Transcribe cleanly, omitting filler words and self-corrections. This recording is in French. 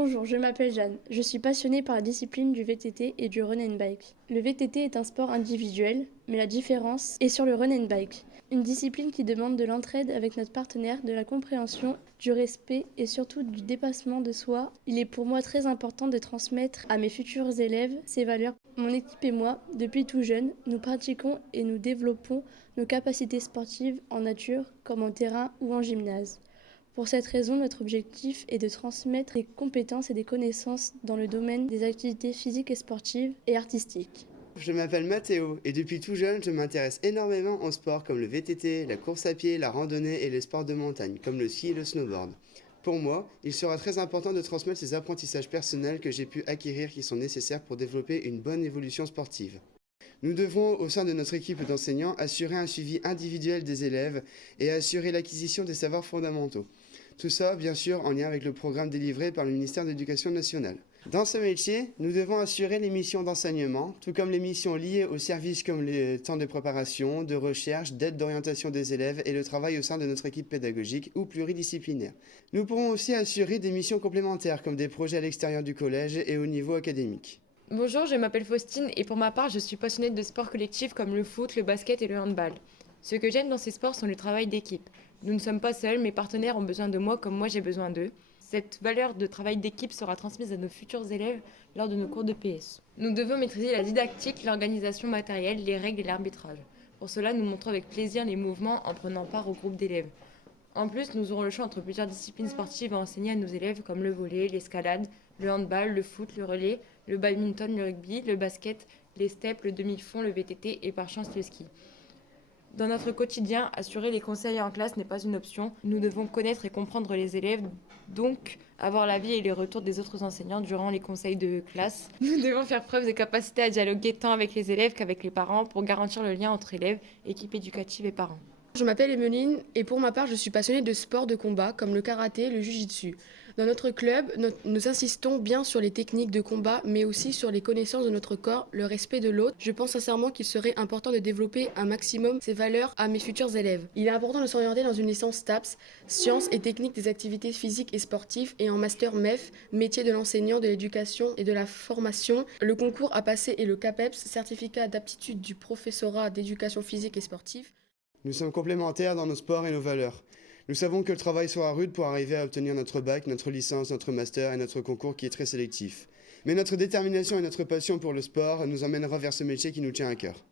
Bonjour, je m'appelle Jeanne. Je suis passionnée par la discipline du VTT et du run and bike. Le VTT est un sport individuel, mais la différence est sur le run and bike. Une discipline qui demande de l'entraide avec notre partenaire, de la compréhension, du respect et surtout du dépassement de soi. Il est pour moi très important de transmettre à mes futurs élèves ces valeurs. Mon équipe et moi, depuis tout jeune, nous pratiquons et nous développons nos capacités sportives en nature comme en terrain ou en gymnase. Pour cette raison, notre objectif est de transmettre des compétences et des connaissances dans le domaine des activités physiques et sportives et artistiques. Je m'appelle Mathéo et depuis tout jeune, je m'intéresse énormément aux sports comme le VTT, la course à pied, la randonnée et les sports de montagne comme le ski et le snowboard. Pour moi, il sera très important de transmettre ces apprentissages personnels que j'ai pu acquérir qui sont nécessaires pour développer une bonne évolution sportive. Nous devons, au sein de notre équipe d'enseignants, assurer un suivi individuel des élèves et assurer l'acquisition des savoirs fondamentaux. Tout ça, bien sûr, en lien avec le programme délivré par le ministère de l'Éducation nationale. Dans ce métier, nous devons assurer les missions d'enseignement, tout comme les missions liées aux services comme les temps de préparation, de recherche, d'aide d'orientation des élèves et le travail au sein de notre équipe pédagogique ou pluridisciplinaire. Nous pourrons aussi assurer des missions complémentaires comme des projets à l'extérieur du collège et au niveau académique. Bonjour, je m'appelle Faustine et pour ma part, je suis passionnée de sports collectifs comme le foot, le basket et le handball. Ce que j'aime dans ces sports sont le travail d'équipe. Nous ne sommes pas seuls, mes partenaires ont besoin de moi comme moi j'ai besoin d'eux. Cette valeur de travail d'équipe sera transmise à nos futurs élèves lors de nos cours de PS. Nous devons maîtriser la didactique, l'organisation matérielle, les règles et l'arbitrage. Pour cela, nous montrons avec plaisir les mouvements en prenant part au groupe d'élèves. En plus, nous aurons le choix entre plusieurs disciplines sportives à enseigner à nos élèves comme le volley, l'escalade, le handball, le foot, le relais, le badminton, le rugby, le basket, les steps, le demi-fond, le VTT et par chance le ski. Dans notre quotidien, assurer les conseils en classe n'est pas une option. Nous devons connaître et comprendre les élèves, donc avoir l'avis et les retours des autres enseignants durant les conseils de classe. Nous devons faire preuve de capacité à dialoguer tant avec les élèves qu'avec les parents pour garantir le lien entre élèves, équipe éducative et parents. Je m'appelle Emeline et pour ma part, je suis passionnée de sports de combat comme le karaté, le jiu-jitsu. Dans notre club, nous insistons bien sur les techniques de combat, mais aussi sur les connaissances de notre corps, le respect de l'autre. Je pense sincèrement qu'il serait important de développer un maximum ces valeurs à mes futurs élèves. Il est important de s'orienter dans une licence STAPS, sciences et techniques des activités physiques et sportives, et en master MEF, métier de l'enseignant, de l'éducation et de la formation. Le concours à passer est le CAPEPS, certificat d'aptitude du professorat d'éducation physique et sportive. Nous sommes complémentaires dans nos sports et nos valeurs. Nous savons que le travail sera rude pour arriver à obtenir notre bac, notre licence, notre master et notre concours qui est très sélectif. Mais notre détermination et notre passion pour le sport nous emmènera vers ce métier qui nous tient à cœur.